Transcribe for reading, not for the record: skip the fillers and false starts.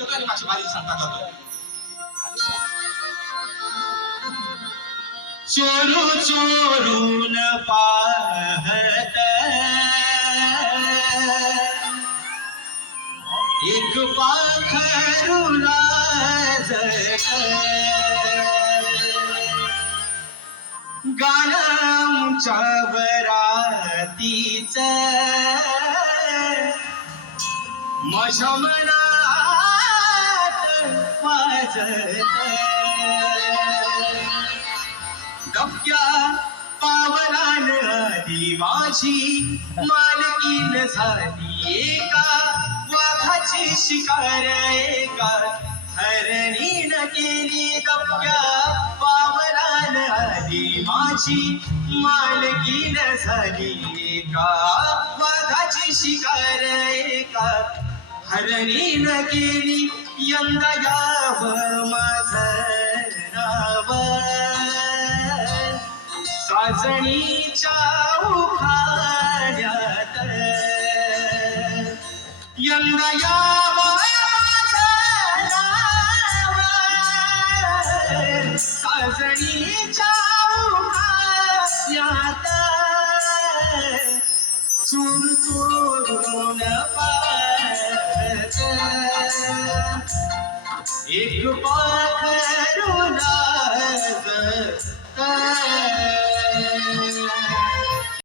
ठेवतो आणि माझी बारी सांगता जातो. चोरू चोरून पाहत एक पाखरू लाजत गाण्याच्या वरातीच माझ्या मनात वाजत डबक्या पावलान आधी माझी मालकीन झाली एका वाघाची शिकार एका हरणीन केली डबक्या पावलान आधी माझी मालकीन झाली एका वाघाची शिकार एका हरणीन केली यंदा यावं माझं नाव साजणीच्या उखाण्यात यंदा यावं माझं नाव साजणीच्या उखाण्यात चूर चोरून पाहत एक पाखरू लाजत